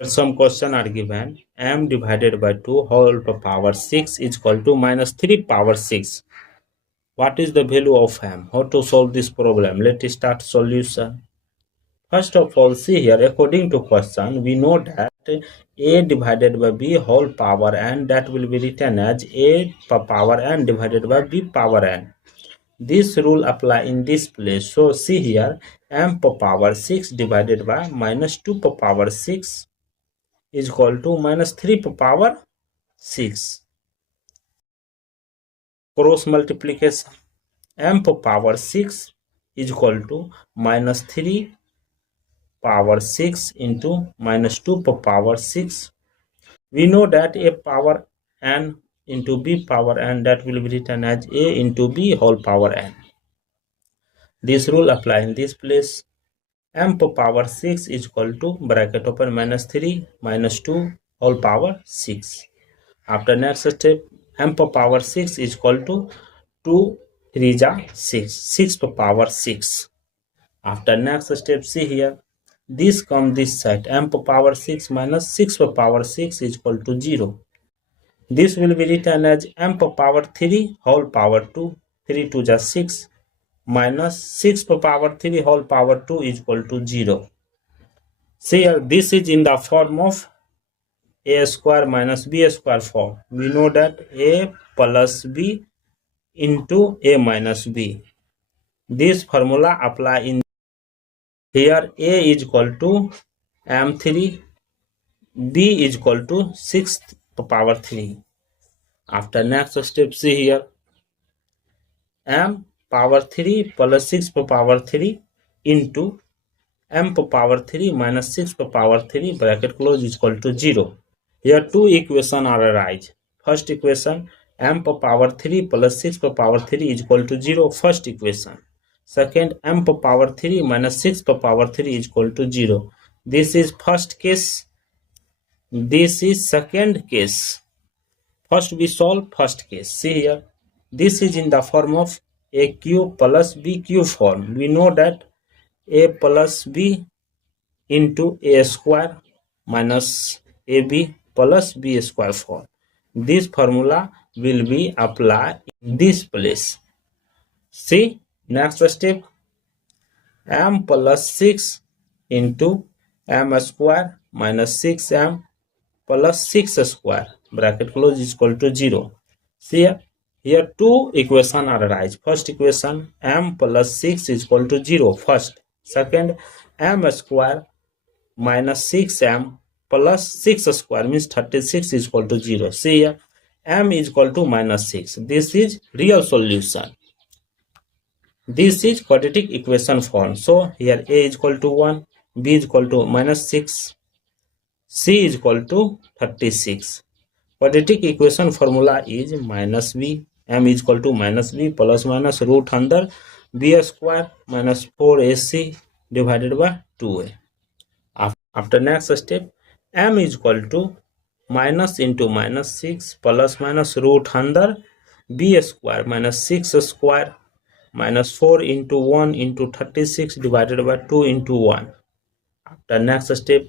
Here some question are given. M divided by 2 whole power 6 is equal to minus 3 power 6. What is the value of M? How to solve this problem? Let's start solution. First of all, see here, according to question, we know that A divided by B whole power n, that will be written as A power n divided by B power n. This rule apply in this place. So see here, M power 6 divided by minus 2 power 6 is equal to minus 3 power 6. Cross multiplication. M power 6 is equal to minus 3 power 6 into minus 2 power 6. We know that A power n into B power n, that will be written as A into B whole power n. This rule apply in this place. M power 6 is equal to bracket open minus 3 minus 2 whole power 6. After next step, M power 6 is equal to 2 3 ja 6, 6 power 6. After next step, see here, this come this side, M power 6 minus 6 power 6 is equal to 0. This will be written as M power 3 whole power 2, 3 2 ja 6 minus 6 power 3 whole power 2 is equal to 0. See here, this is in the form of A square minus B square form. We know that A plus B into A minus B. This formula apply in here. A is equal to M3, B is equal to 6 power 3. After next step, see here, M power 3 plus 6 power 3 into M power 3 minus 6 power 3 bracket close is equal to 0. Here two equations are arise. First equation, M power 3 plus 6 power 3 is equal to 0, first equation. Second, M power 3 minus 6 power 3 is equal to 0. This is first case. This is second case. First we solve first case. See here, this is in the form of A cube plus B cube form. We know that A plus B into A square minus AB plus B square form. This formula will be applied in this place. See, next step, M plus 6 into M square minus 6M plus 6 square bracket close is equal to 0. See here two equation are arise. First equation, M plus 6 is equal to 0 first. Second, M square minus 6M plus 6 square means 36 is equal to 0. See here, M is equal to minus 6. This is real solution. This is quadratic equation form. So here A is equal to 1, B is equal to minus 6, C is equal to 36. Quadratic equation formula is minus B, M is equal to minus B plus minus root under B square minus 4AC divided by 2A. After next step, M is equal to minus into minus 6 plus minus root under B square minus 6 square minus 4 into 1 into 36 divided by 2 into 1. After next step,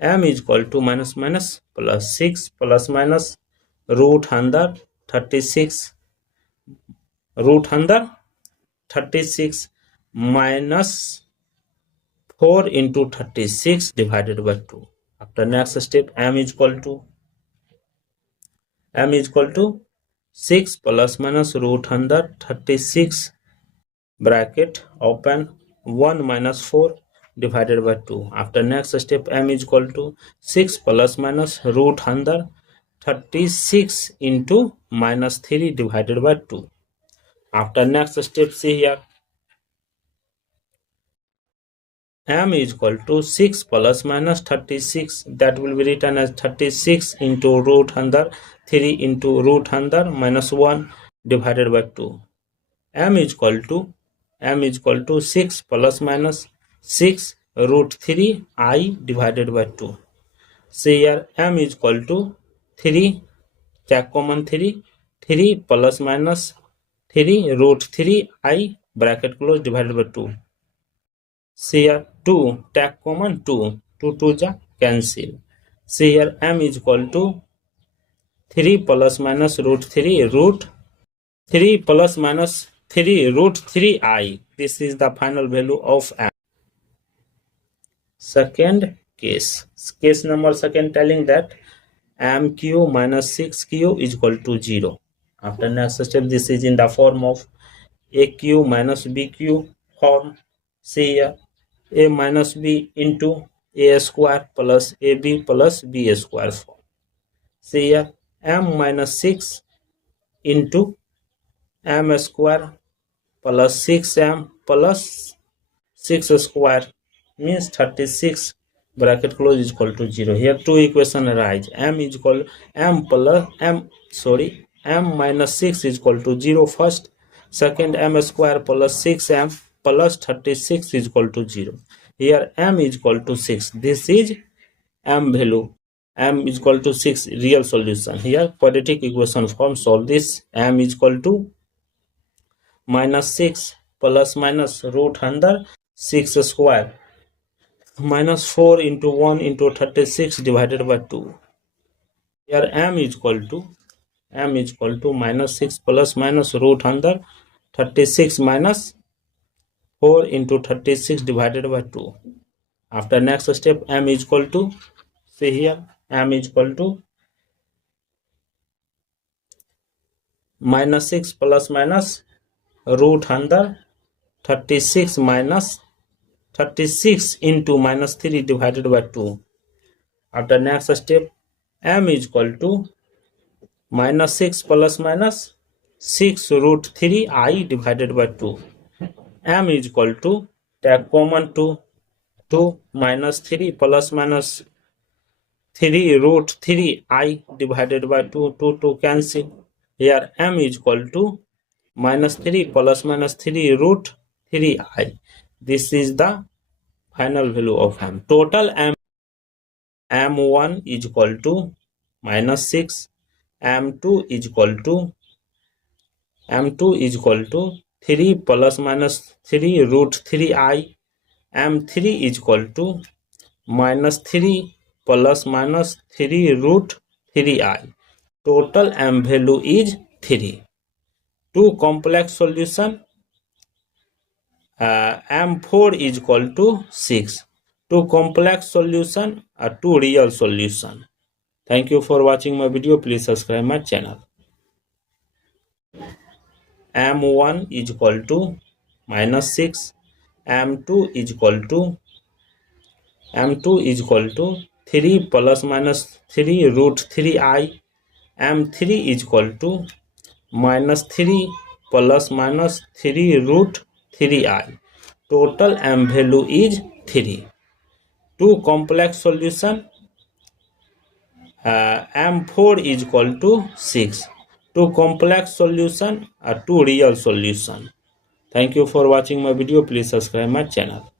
M is equal to minus minus plus 6 plus minus root under 36 minus 4 into 36 divided by 2. After next step, M is equal to 6 plus minus root under 36 bracket open 1 minus 4 divided by 2. After next step, M is equal to 6 plus minus root under 36 into minus 3 divided by 2. After next step, see here, M is equal to 6 plus minus 36, that will be written as 36 into root under 3 into root under minus 1 divided by 2. M is equal to 6 plus minus 6 root 3 I divided by 2. See here, M is equal to 3, take common 3 plus minus 3 root 3 I bracket close divided by 2. See here, 2, take common 2, 2 2 ja cancel. See here, m is equal to 3 plus minus root 3 plus minus 3 root 3I. This is the final value of m. Second case number second, telling that mq minus 6q is equal to 0. After next step, this is in the form of aq minus bq form. See here, a minus b into a square plus ab plus b square form. See here, m minus 6 into m square plus 6m plus 6 square means 36 bracket close is equal to 0. Here two equation arise. M minus 6 is equal to 0 first. Second, m square plus 6m plus 36 is equal to 0. Here m is equal to 6. This is m value. M is equal to 6 real solution. Here quadratic equation form. Solve this. M is equal to minus 6 plus minus root under 6 square minus 4 into 1 into 36 divided by 2. Here m is equal to minus 6 plus minus root under 36 minus 4 into 36 divided by 2. After next step, m is equal to, see here, m is equal to minus 6 plus minus root under 36 minus 36 into minus 3 divided by 2. After next step, m is equal to minus 6 plus minus 6 root 3I divided by 2. M is equal to, take common 2 minus 3 plus minus 3 root 3I divided by 2 cancel. Here m is equal to minus 3 plus minus 3 root 3I. This is the final value of m. Total m1 is equal to minus 6, m2 is equal to 3 plus minus 3 root 3I. m3 is equal to minus 3 plus minus 3 root 3I. Total m value is 3. Two complex solution, m4 is equal to 6. Two complex solution are two real solution. Thank you for watching my video. Please subscribe my channel. m1 is equal to minus 6, m2 is equal to 3 plus minus 3 root 3I. m3 is equal to minus 3 plus minus 3 root 3I. Total m value is 3. Two complex solution, m4 is equal to 6. Two complex solution are two real solution. Thank you for watching my video. Please subscribe my channel.